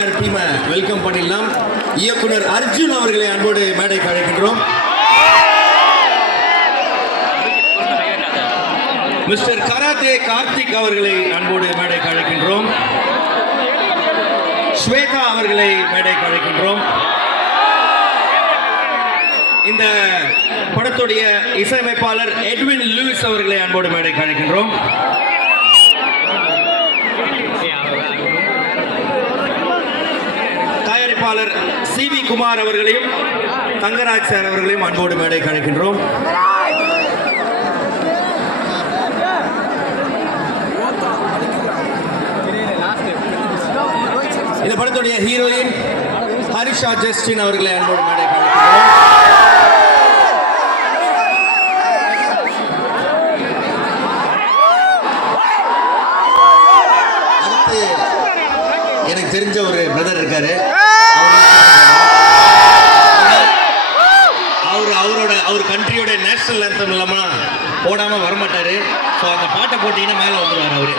டீமை வெல்கம் பண்ணிடலாம். இயக்குனர் அர்ஜுன் அவர்களை அன்போடு மேடைக்கு அழைக்கின்றோம். மிஸ்டர் கராத்தே கார்த்திக் அவர்களை அன்போடு மேடைக்கு அழைக்கின்றோம். ஸ்வேதா அவர்களை மேடைக்கு அழைக்கின்றோம். இந்த படத்துடைய இசையமைப்பாளர் எட்வின் லூயிஸ் அவர்களை அன்போடு மேடைக்கு அழைக்கின்றோம். தயாரிப்பாளர் சி.வி. குமார் அவர்களையும் தங்கராஜ் சார் அவர்களையும் அன்போடு மேடைக்கு அழைக்கின்றோம். இந்த படத்துடைய ஹீரோயின் ஹரிஷா ஜஸ்டின் அவர்களை அன்போடு மேடைக்கு அழைக்கின்றோம். அடுத்து எனக்கு தெரிஞ்ச ஒரு பிரதர் இருக்காரு. அவர் கண்ட்ரியோட நேஷனல் ஆந்தம் இல்லாம போடாம வரமாட்டாரு. ஸோ அந்த பாட்டை போட்டீங்கன்னா மேலே வந்துடுவார் அவரு.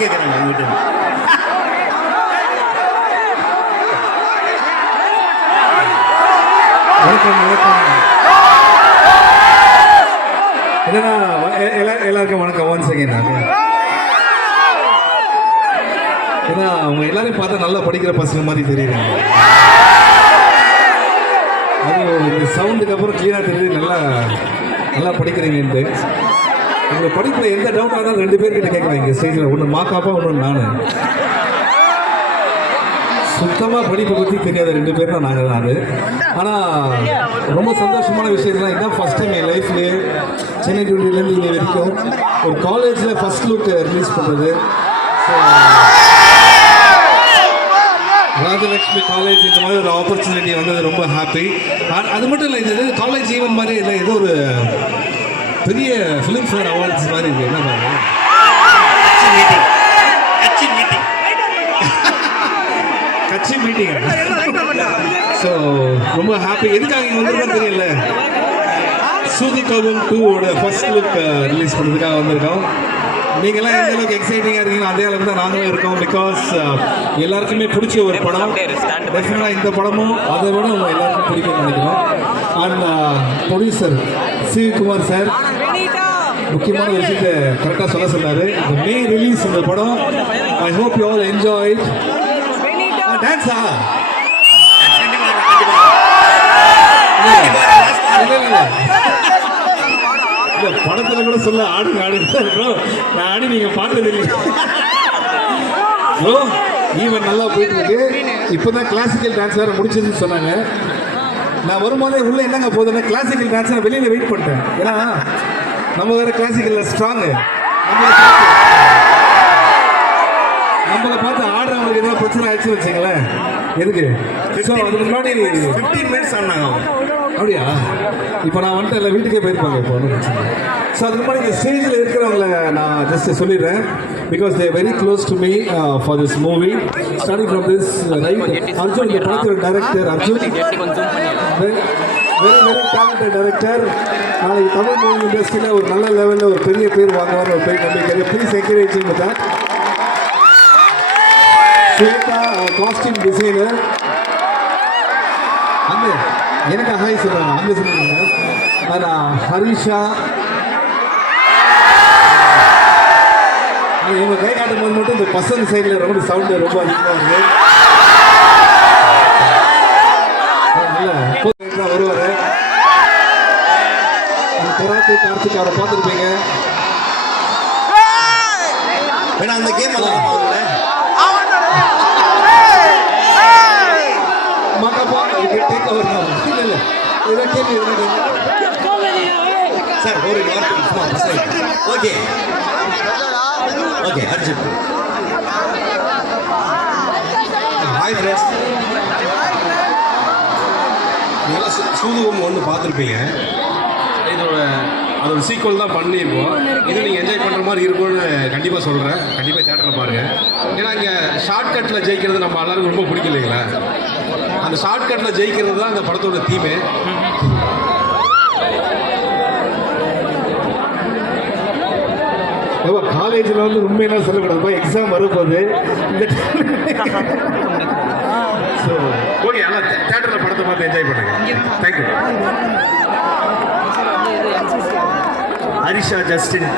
கேட்குறாங்க உங்ககிட்ட. வணக்கம் வணக்கம். என்னன்னா எல்லாருக்கும் வணக்கம். One second. ஏன்னா அவங்க எல்லாரையும் பார்த்தா நல்லா படிக்கிற பசங்க மாதிரி தெரியுறாங்க. அது இந்த சவுண்டுக்கு அப்புறம் கிளியராக தெரியுது நல்லா நல்லா படிக்கிறீங்கன்ட்டு. உங்கள் படிப்பில் எந்த டவுட்டாக இருந்தாலும் 2 பேர்கிட்ட கேட்கலாம். இங்கே ஸ்டேஜில் ஒன்று மாக்காப்பா, ஒன்று நான். சுத்தமாக படிப்பை பற்றி தெரியாத 2 பேர் தான் நாங்கள் தான். அது ஆனால் ரொம்ப சந்தோஷமான விஷயம்லாம் இதுதான். ஃபஸ்ட் டைம் என் லைஃப்லேயே சென்னை டியூட்டிலேருந்து இங்கே வரைக்கும் ஒரு காலேஜில் ஃபஸ்ட் லுக் ரிலீஸ் பண்ணுறது. ராஜலக்ஷ்மி காலேஜ் இந்த மாதிரி ஒரு ஆப்பர்ச்சுனிட்டி வந்தது ரொம்ப ஹாப்பி. அது மட்டும் இல்லை, இது காலேஜ் ஈவென்ட் மாதிரி இல்லை, ஏதோ ஒரு பெரிய ஃபிலிம் ஃபேர் அவார்ட்ஸ் மாதிரி இருக்கு. என்ன பாருங்க, கட்சி மீட்டிங். ஸோ ரொம்ப ஹாப்பி. எதுக்காக இங்கே வந்திருக்கோம் தெரியல. சூதுகோபம் 2ஓட ஃபர்ஸ்ட் லுக் ரிலீஸ் பண்ணுறதுக்காக வந்திருக்கோம். நீங்கள்லாம் எந்த அளவுக்கு எக்ஸைட்டிங்காக இருக்கீங்களோ அதே அளவுக்கு தான் நாங்களும் இருக்கோம். பிகாஸ் எல்லாருக்குமே பிடிச்ச ஒரு படம். டெஃபினட்டாக இந்த படமும் அதை விட உங்கள் எல்லாருக்கும் பிடிக்கும்னு நினைக்கிறோம். And producer CV. Kumar sir முக்கியமான விஷயத்தை கரெக்டாக சொல்ல சொன்னார். இந்த மே ரிலீஸ் இந்த படம். I hope you all enjoy. டான்ஸா? இல்லை படத்தில் கூட சொல்ல ஆடுங்க ஆடுங்க. நான் ஆடி நீங்கள் பார்த்தது இல்லை. ஈவன் நல்லா போயிட்டு இருக்கு. இப்போ தான் கிளாசிக்கல் டான்ஸ் வேறு முடிச்சதுன்னு சொன்னாங்க. நான் வரும்போதே உள்ளே என்னங்க போதுன்னா கிளாசிக்கல் டான்ஸ் நான் வெளியில் வெயிட் பண்ணிட்டேன். ஏன்னா நம்ம வேறு கிளாசிக்கலில் ஸ்ட்ராங்கு. நம்மளை பார்த்து ஆடுறவங்களுக்கு எதாவது பிரச்சனை ஆயிடுச்சு வச்சுங்களேன். எதுக்கு? ஸோ அதுக்கு முன்னாடி 15 மினிட்ஸ் ஆனாங்க. அப்படியா? இப்போ நான் வந்துட்டு எல்லாம் வீட்டுக்கே போயிருப்பாங்க. இப்போ ஒன்றும் பிரச்சனை. ஸோ அதுக்கு முன்னாடி இந்த ஸ்டேஜில் இருக்கிறவங்கள நான் ஜஸ்ட் சொல்லிடுறேன். Because they very close to me for this movie. Starting from this right Arjun, இந்த படத்தோட director Arjun. Very very talented director. நாளைக்கு தமிழ் மூவி இண்டஸ்ட்ரியில் ஒரு நல்ல லெவலில் ஒரு பெரிய பேர் வாங்குவார், ஒரு பெரிய நம்பிக்கை. Please encouraging with that. Shweta costume designer. அங்கே எனக்கு ஹாய் சொல்கிறாங்க, அங்கே சொல்லுங்க. ஹரிஷா. இவங்க கை காட்டும் போது மட்டும் இந்த பசங்க சைடில் ரொம்ப சவுண்டு ரொம்ப அதிகமாக இருக்குது. வருவார். கராத்தே கார்த்திக் அவரை பார்த்துருப்பீங்க. வேணா அந்த கேம் எல்லாம் பாருங்களேன். மக்கப்பா இதுக்கு டேக் ஓவர் தான். இல்லை இல்லை இதை கேள்வி சார் ஒரு வார்த்தை சும்மா சரி okay okay Arjun. Hi friends, நீங்களாம் சூதுகம் ஒன்று பார்த்துருப்பீங்க. அதோட சீக்வல் தான் பண்ணியிருக்கோம். இதை நீங்கள் என்ஜாய் பண்ணுற மாதிரி இருக்கும்னு கண்டிப்பாக சொல்கிறேன். கண்டிப்பாக தேட்டரில் பாருங்கள். ஏன்னா இங்கே ஷார்ட்கட்டில் ஜெயிக்கிறது நம்ம எல்லாருக்கும் ரொம்ப பிடிக்கலைங்களா? அந்த ஷார்ட்கட்டில் ஜெயிக்கிறது தான் அந்த படத்தோட தீமே. காலேஜில் வந்து உண்மையெல்லாம் சொல்லக்கூடாதுப்பா, எக்ஸாம் வரப்போகுது. இந்த ஸோ ஓகே, எல்லாம் தேட்டரில் படத்தை பார்த்து என்ஜாய் பண்ணுங்கள். தேங்க்யூ. ஹரிஷா ஜஸ்டின்.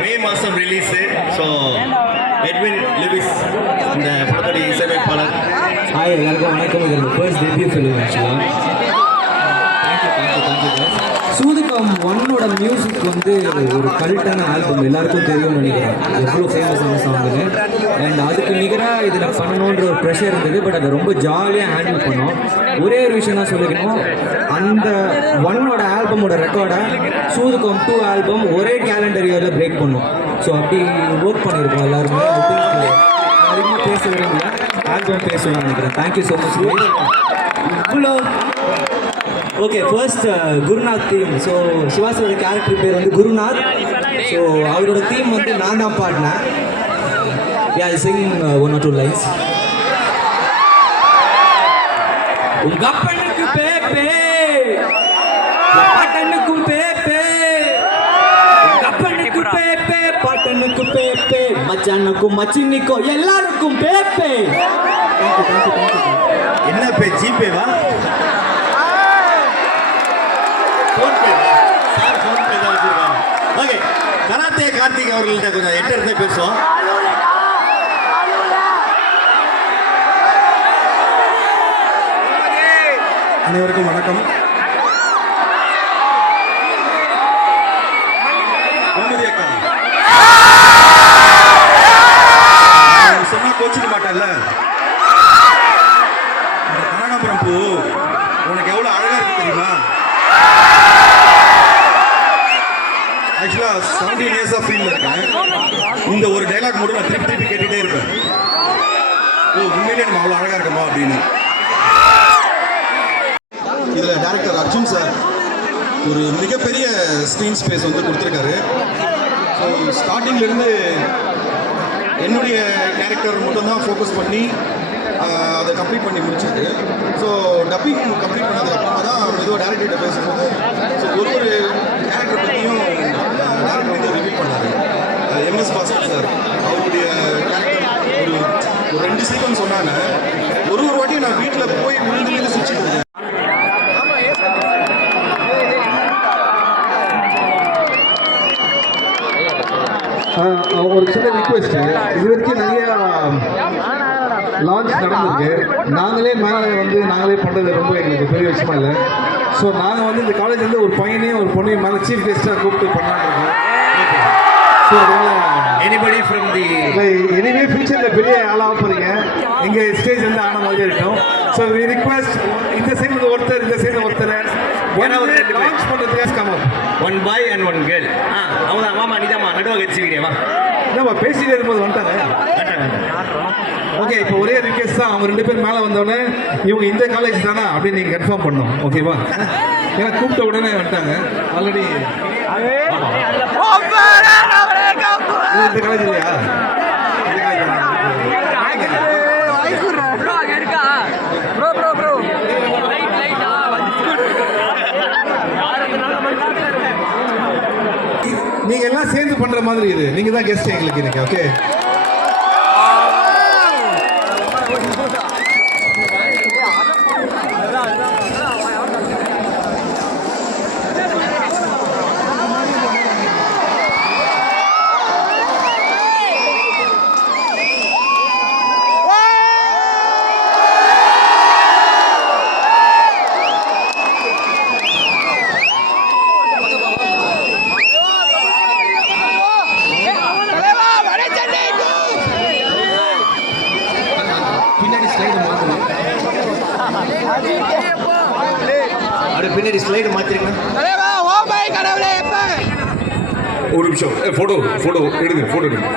மே மாதம் ரிலீஸு. ஸோ எட்வின் லிவிஸ் இந்த படத்துடைய இசையமைப்பாளர். ஹாய் எல்லாருக்கும் வணக்கம். இது எனக்கு ஃபர்ஸ்ட் டெபியூ ஃபிலிம் ஆக்சுவலாக. சூதுகம் 1ஓட மியூசிக் வந்து ஒரு கல்ட்டான ஆல்பம், எல்லாருக்கும் தெரியும்னு நினைக்கிறேன் எவ்வளோ ஃபேமஸான சாங்குன்னு. அண்ட் அதுக்கு நிகராக இதில் பண்ணணுன்ற ஒரு ப்ரெஷர் இருந்தது. பட் அதை ரொம்ப ஜாலியாக ஹேண்டில் பண்ணோம். ஒரே ஒரு விஷயம் தான் சொல்லிக்கணும், அந்த 1ஓட ஆல்பமோட ரெக்கார்டை சூதுகம் 2 ஆல்பம் ஒரே கேலண்டர் இயரில் பிரேக் பண்ணோம். ஸோ அப்படி ஒர்க் பண்ணியிருக்கோம் எல்லாருமே. அதிகமாக பேச விரும்பல, ஆல்பம் பேசணும்னு நினைக்கிறேன். Thank you so much. இவ்வளோ okay. First Gurunath theme. So சிவாஸோட கேரக்டர் பேர் வந்து குருநாத். ஸோ அவரோட தீம் வந்து நான் தான் பாடினேன். ஐ சிங் 1 or 2 lines. உங்க அப்பனுக்கு பேப்பே பாட்டனுக்கும் பேப்பே, உங்க அப்பனுக்கு பேப்பே பாட்டனுக்கு பேப்பே, மச்சானுக்கும் மச்சினிக்கும் எல்லாருக்கும் பேப்பே. என்ன பே ஜிபேவா? ஓகே, கராத்தே கார்த்திக் அவர்கள்ட்ட கொஞ்சம் எட்ட பேசுவோம். அனைவருக்கும் வணக்கம். சொன்னா கோச்சிக்க மாட்டேன்ல. இந்த கனகாபுரம் பூ உனக்கு எவ்வளோ அழகா இருக்கு தெரியுமா? ஆக்சுவலாக 17 இயர்ஸாக ஃபீல்டில் இருக்கேன். இந்த ஒரு டைலாக் மட்டும் நான் திருப்பி திருப்பி கேட்டுகிட்டே இருப்பேன். ஓ, உண்மையிலே நம்ம அவ்வளோ அழகாக இருக்கமா அப்படின்னு. இதில் டைரக்டர் அர்ஜுன் சார் ஒரு மிகப்பெரிய ஸ்க்ரீன் ஸ்பேஸ் வந்து கொடுத்துருக்காரு. ஸோ ஸ்டார்டிங்லேருந்து என்னுடைய கேரக்டர் மட்டும்தான் ஃபோக்கஸ் பண்ணி அதை கம்ப்ளீட் பண்ணி முடிச்சிருக்கு. ஸோ டப்பிங் கம்ப்ளீட் பண்ணதுக்கப்புறமா தான் மெதுவாக டேரக்டர்கிட்ட பேசும்போது ஸோ ஒரு கேரக்டர் பற்றியும் டேரக்டர் வந்து ரிவ்யூ பண்ணார். எம்எஸ் பாஸ்கர் சார் அவருடைய கேரக்டர் ஒரு 2 சீக்வன்ஸ் சொன்னாங்க. ஒரு வாட்டியும் நான் வீட்டில் போய் விழுந்து சிரிச்சுட்டு இருந்தேன். ஒரு சின்ன ரிக்வெஸ்ட், இது வரைக்கும் நிறையா லான்ச் நடந்திருக்கு. நாங்களே மேலே வந்து நாங்களே பண்ணுறது ரொம்ப எங்களுக்கு பெரிய விஷயமா இல்லை. ஸோ நாங்கள் வந்து இந்த காலேஜ்லேருந்து ஒரு பையனையும் ஒரு பொண்ணையும் மேலே சீஃப் கெஸ்ட்டாக கூப்பிட்டு பண்ணலான்னு. ஸோ அதனால் எனிபடி ஃப்ரம் தி எனிவே ஃபியூச்சரில் பெரிய ஆளாக போகிறீங்க. எங்கள் ஸ்டேஜ் வந்து ஆன மாதிரி இருக்கும். ஸோ வி ரிக்வெஸ்ட் இந்த சைடு ஒருத்தர், இந்த சைடு ஒருத்தர், யாராவது ஒரு ரெண்டு பேர் லான்ச் பண்ணுறதுக்காக come up. One boy and one girl. அவங்க தான் மாமா நீதாம்மா நடுவாக வச்சுக்கிறேன் வா. நம்ம பேசிட்டே இருக்கும்போது வந்துட்டாங்க. ஓகே, இப்போ ஒரே ரிக்வெஸ்ட் தான், அவங்க 2 பேர் மேலே வந்தோடனே இவங்க இந்த காலேஜ் தானா அப்படின்னு நீங்கள் கன்ஃபார்ம் பண்ணணும். ஓகேவா? ஏன்னா கூப்பிட்ட உடனே வந்துட்டாங்க ஆல்ரெடி. இந்த காலேஜ் இல்லையா? இந்த காலேஜ் நீங்க எல்லாம் சேர்ந்து பண்ற மாதிரி இது. நீங்க தான் கெஸ்ட் எங்களுக்கு இன்னைக்கு. ஓகே, பின்னாடி ஸ்லைடு மாத்தணும். அப்படி பின்னாடி ஸ்லைடு மாத்திருங்க. ஒரு நிமிஷம், போட்டோ போட்டோ எடுங்க, போட்டோ எடுங்க.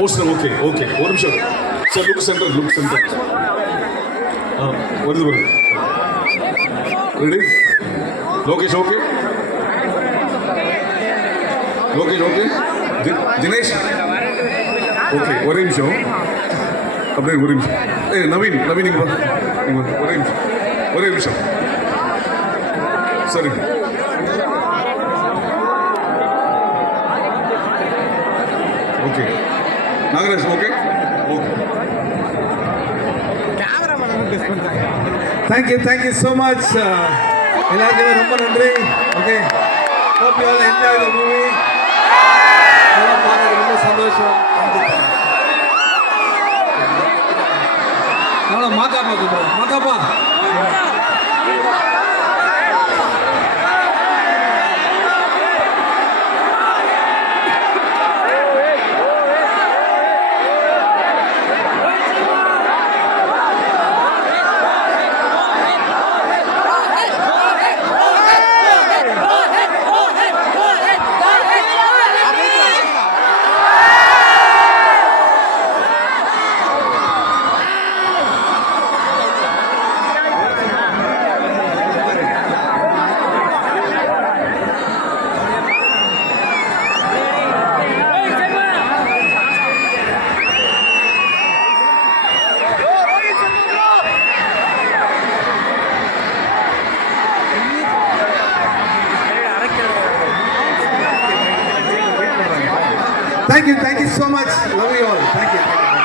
போஸ்டர் ஓகே ஓகே, ஒரு நிமிஷம் sir. Look centre, look centre. வருது வருது. Ready? Lokesh okay, Lokesh okay, Dinesh okay. ஒரே நிமிஷம் அப்படியே, ஒரு நிமிஷம். நவீன், நவீன் இங்க வா. இங்க வா. ஒரே நிமிஷம், ஒரே நிமிஷம். சரி, okay. Nagaraj okay okay. Thank you so much. எல்லாருக்குமே ரொம்ப நன்றி. Okay, hope you all enjoy the movie. எல்லாம் பார்த்து ரொம்ப சந்தோஷம். நானும் மாக்காப்பா கூப்பிடுறேன். Ma Ka Pa, thank you so much. Love you all. Thank you.